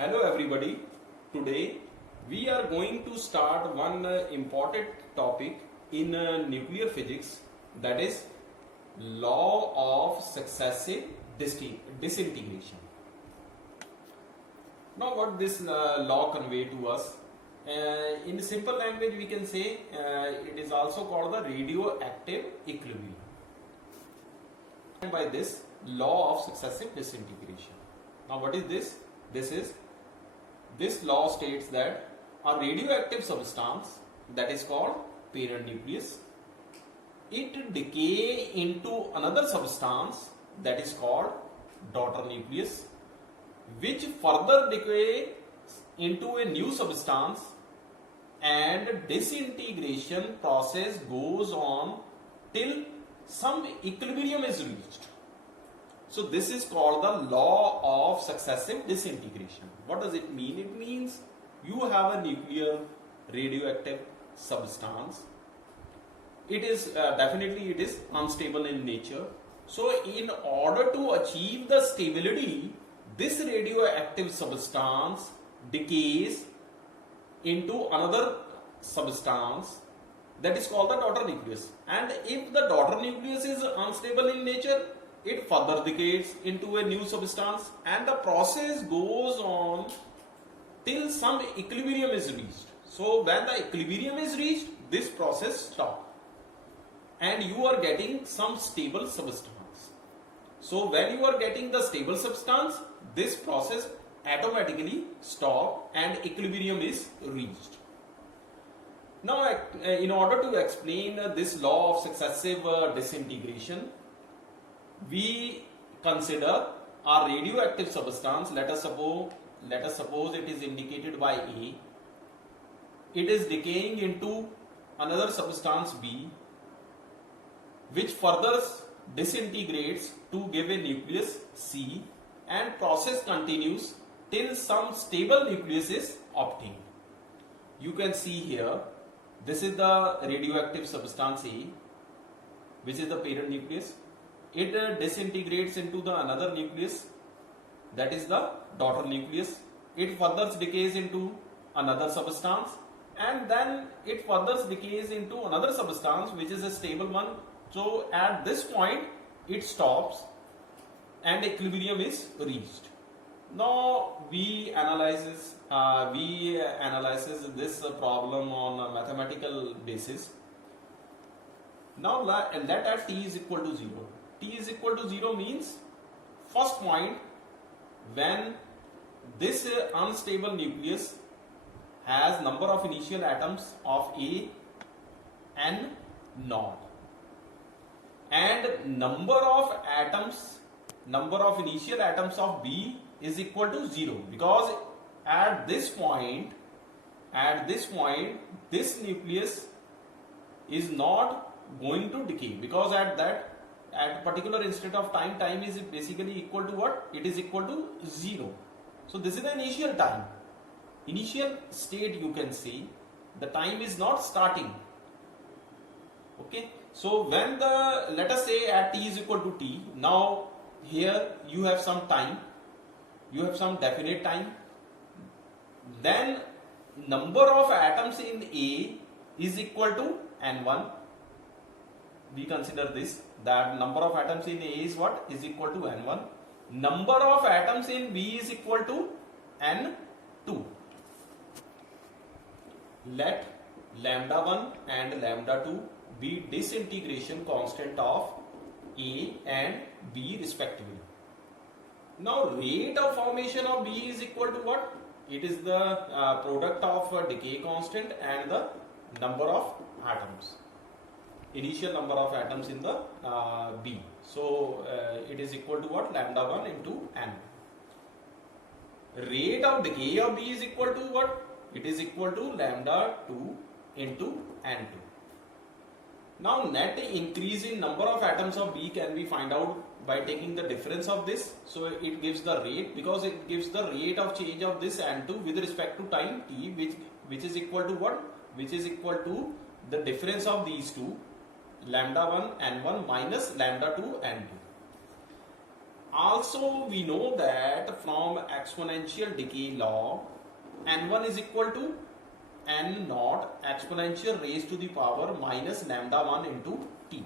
Hello everybody. Today we are going to start one important topic in nuclear physics, that is law of successive disintegration. Now what this law convey to us? In simple language we can say it is also called the radioactive equilibrium. And by this law of successive disintegration. Now what is this? This law states that a radioactive substance, that is called parent nucleus, it decay into another substance, that is called daughter nucleus, which further decays into a new substance, and disintegration process goes on till some equilibrium is reached. So this is called the law of successive disintegration. What does it mean? It means you have a nuclear radioactive substance. It is definitely it is unstable in nature. So in order to achieve the stability, this radioactive substance decays into another substance, that is called the daughter nucleus. And if the daughter nucleus is unstable in nature, it further decays into a new substance, and the process goes on till some equilibrium is reached. So when the equilibrium is reached, this process stops and you are getting some stable substance. So when you are getting the stable substance, this process automatically stops and equilibrium is reached. Now in order to explain this law of successive disintegration, we consider a radioactive substance. Let us suppose it is indicated by A. It is decaying into another substance B, which further disintegrates to give a nucleus C, and process continues till some stable nucleus is obtained. You can see here, this is the radioactive substance A, which is the parent nucleus. It disintegrates into the another nucleus, that is the daughter nucleus. It further decays into another substance, and then it further decays into another substance which is a stable one. So at this point it stops and equilibrium is reached. Now we analyzes this problem on a mathematical basis. Now let at t is equal to 0. T is equal to 0 means first point when this unstable nucleus has number of initial atoms of A n naught, and number of initial atoms of B is equal to 0, because at this point this nucleus is not going to decay, because at particular instant of time is basically equal to what? It is equal to 0. So this is the initial time, initial state. You can see the time is not starting. Okay, so when let us say at t is equal to t, now here you have some time, you have some definite time, then number of atoms in A is equal to n1. We consider this, that number of atoms in A is what? Is equal to n1. Number of atoms in B is equal to n2. Let lambda 1 and lambda 2 be disintegration constant of A and B respectively. Now rate of formation of B is equal to what? It is the product of decay constant and the number of atoms, initial number of atoms in the B. So it is equal to what? Lambda 1 into n. Rate of decay of B is equal to what? It is equal to lambda 2 into n2. Now net increase in number of atoms of B can be find out by taking the difference of this. So it gives the rate, because it gives the rate of change of this n2 with respect to time t, which is equal to what? Which is equal to the difference of these two, lambda 1 n1 minus lambda 2 n2. Also, we know that from exponential decay law, n1 is equal to n naught exponential raised to the power minus lambda 1 into t.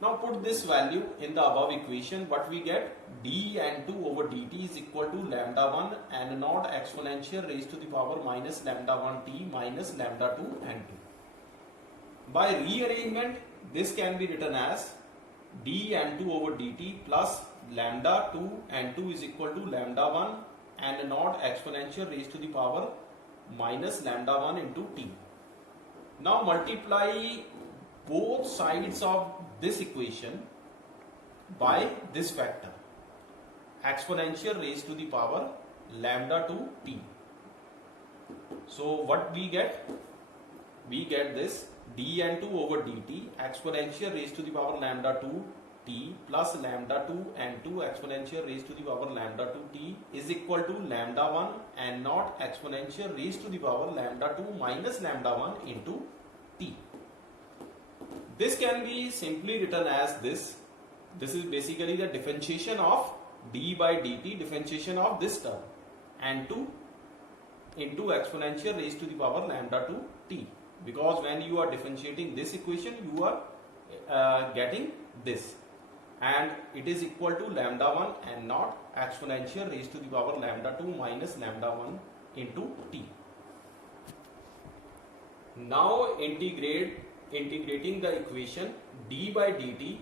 Now put this value in the above equation. What we get? dn2 over dt is equal to lambda 1 n naught exponential raised to the power minus lambda 1 t minus lambda 2 n2. By rearrangement, this can be written as dn2 over dt plus lambda 2 n2 is equal to lambda 1 n naught exponential raised to the power minus lambda 1 into t. Now multiply both sides of this equation by this factor, exponential raised to the power lambda 2 t. So what we get? We get this dn2 over dt exponential raised to the power lambda 2 t plus lambda 2 n2 exponential raised to the power lambda 2 t is equal to lambda 1 n naught exponential raised to the power lambda 2 minus lambda 1 into t. This can be simply written as this. This is basically the differentiation of d by dt, differentiation of this term, n2 into exponential raised to the power lambda 2 t. Because when you are differentiating this equation, you are getting this, and it is equal to lambda 1 n naught exponential raised to the power lambda 2 minus lambda 1 into t. Now integrating the equation d by dt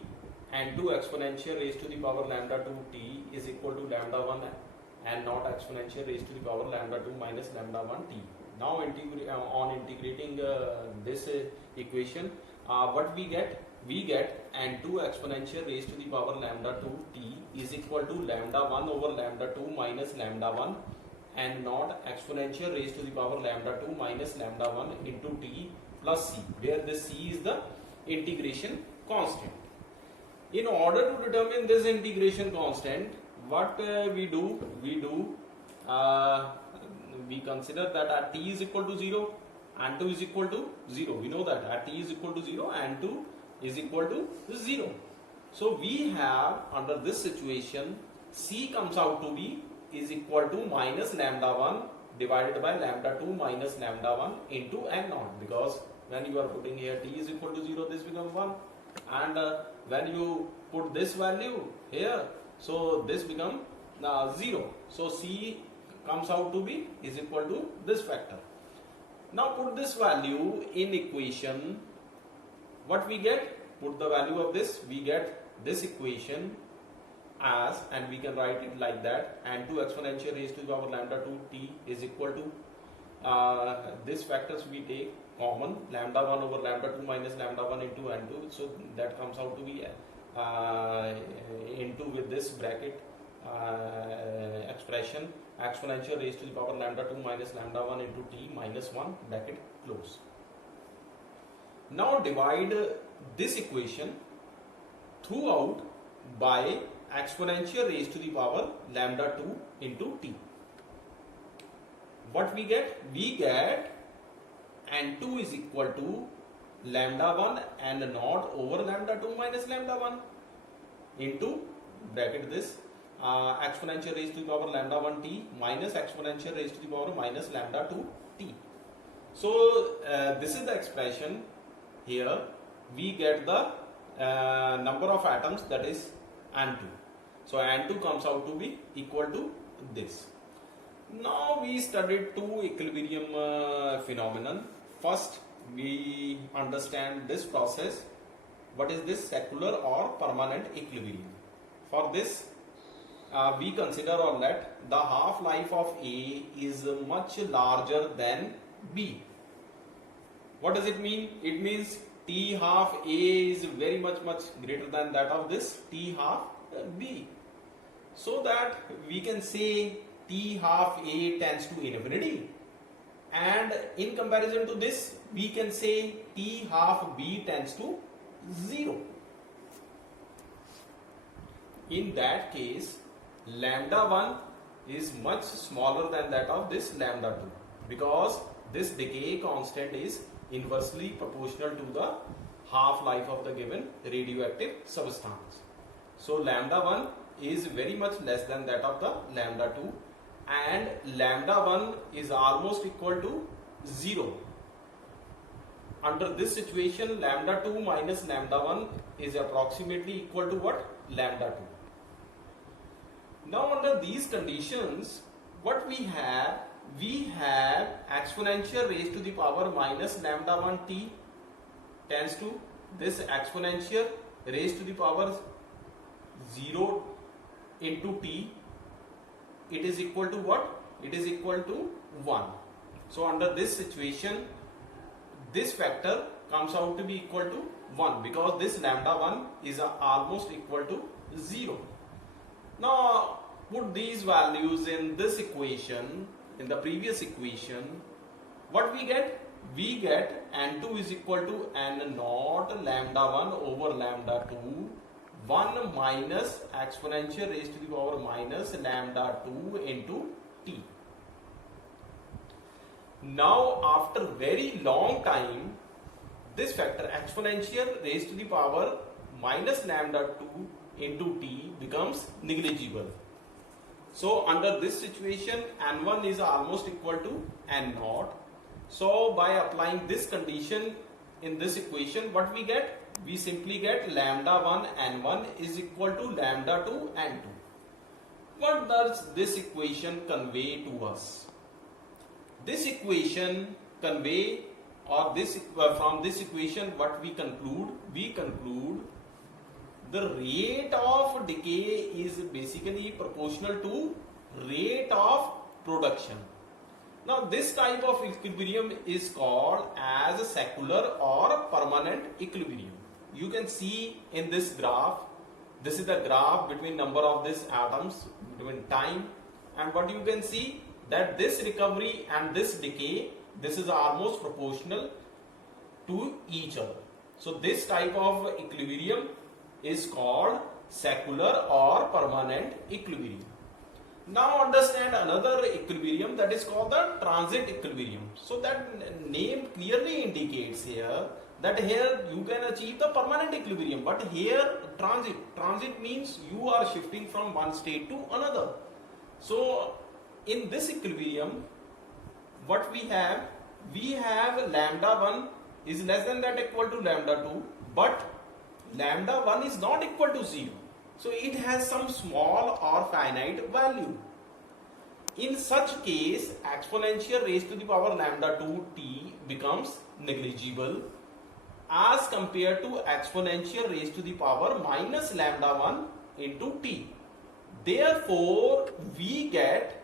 and 2 exponential raised to the power lambda 2 t is equal to lambda 1 and not exponential raised to the power lambda 2 minus lambda 1 t. Now on integrating this equation, what we get? We get n2 exponential raised to the power lambda 2 t is equal to lambda 1 over lambda 2 minus lambda 1 and not exponential raised to the power lambda 2 minus lambda 1 into t plus c, where this c is the integration constant. In order to determine this integration constant, what we do? We consider that at t is equal to 0, and 2 is equal to 0. We know that at t is equal to 0 and 2 is equal to 0. So we have, under this situation, c comes out to be is equal to minus lambda 1 divided by lambda 2 minus lambda 1 into n naught, because when you are putting here t is equal to 0, this becomes 1, and when you put this value here, so this becomes 0. So c comes out to be is equal to this factor. Now put this value in equation. What we get? Put the value of this. We get this equation as, and we can write it like that, n2 exponential raised to the power lambda 2 t is equal to this factors we take common, lambda 1 over lambda 2 minus lambda 1 into n2. So that comes out to be into with this bracket expression exponential raised to the power lambda 2 minus lambda 1 into t minus 1 bracket close. Now divide this equation throughout by exponential raised to the power lambda 2 into t. What we get? We get n2 is equal to lambda 1 n naught over lambda 2 minus lambda 1 into bracket this exponential raised to the power lambda 1 t minus exponential raised to the power minus lambda 2 t. So this is the expression. Here we get the number of atoms, that is n2. So n2 comes out to be equal to this. Now we studied two equilibrium phenomenon. First we understand this process. What is this? Secular or permanent equilibrium. For this we consider or let the half-life of A is much larger than B. What does it mean? It means T half A is very much greater than that of this T half B. So that we can say T half A tends to infinity, and in comparison to this we can say T half B tends to 0. In that case, lambda 1 is much smaller than that of this lambda 2, because this decay constant is inversely proportional to the half-life of the given radioactive substance. So lambda 1 is very much less than that of the lambda 2, and lambda 1 is almost equal to 0. Under this situation, lambda 2 minus lambda 1 is approximately equal to what? Lambda 2. Now under these conditions, what we have exponential raised to the power minus lambda 1 t tends to this exponential raised to the power 0 into t. It is equal to what? It is equal to 1. So under this situation, this factor comes out to be equal to 1 because this lambda 1 is almost equal to 0. Now put these values in this equation, in the previous equation. What we get? We get n2 is equal to n naught lambda 1 over lambda 2, 1 minus exponential raised to the power minus lambda 2 into t. Now after very long time, this factor exponential raised to the power minus lambda 2 into t becomes negligible. So under this situation, n1 is almost equal to n naught. So by applying this condition in this equation, what we get? We simply get lambda 1 n1 is equal to lambda 2 n2. What does this equation convey to us? This equation convey, or this from this equation what we conclude? We conclude the rate of decay is basically proportional to rate of production. Now this type of equilibrium is called as a secular or permanent equilibrium. You can see in this graph, this is the graph between number of these atoms between time, and what you can see that this recovery and this decay, this is almost proportional to each other. So this type of equilibrium is called secular or permanent equilibrium. Now understand another equilibrium that is called the transit equilibrium. So that name clearly indicates here that here you can achieve the permanent equilibrium, but here transit means you are shifting from one state to another. So in this equilibrium, what we have lambda 1 is less than that equal to lambda 2, but lambda 1 is not equal to 0. So it has some small or finite value. In such case, exponential raised to the power lambda 2 t becomes negligible as compared to exponential raised to the power minus lambda 1 into t. Therefore, we get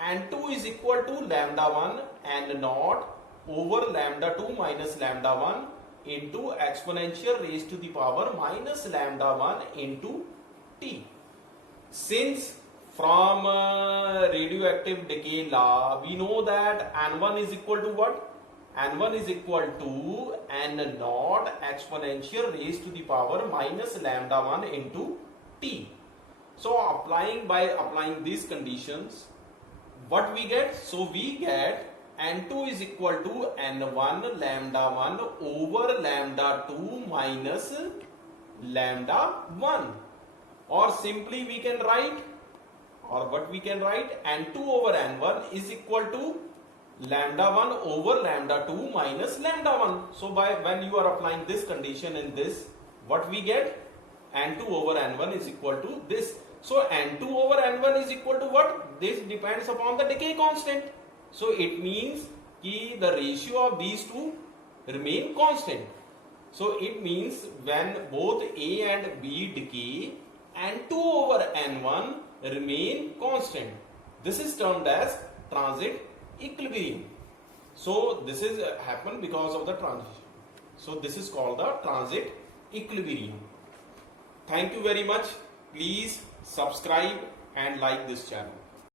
n2 is equal to lambda 1 n naught over lambda 2 minus lambda 1 into exponential raised to the power minus lambda 1 into t. Since from radioactive decay law, we know that n1 is equal to what? n1 is equal to n naught exponential raised to the power minus lambda 1 into t. So by applying these conditions, what we get? So we get n2 is equal to n1 lambda 1 over lambda 2 minus lambda 1, or simply we can write, or what we can write, n2 over n1 is equal to lambda 1 over lambda 2 minus lambda 1. So when you are applying this condition in this, what we get? n2 over n1 is equal to this. So n2 over n1 is equal to what? This depends upon the decay constant. So it means that the ratio of these two remain constant. So it means when both A and B decay, n2 over n1 remain constant. This is termed as transit equilibrium. So this is happen because of the transition. So this is called the transit equilibrium. Thank you very much. Please subscribe and like this channel.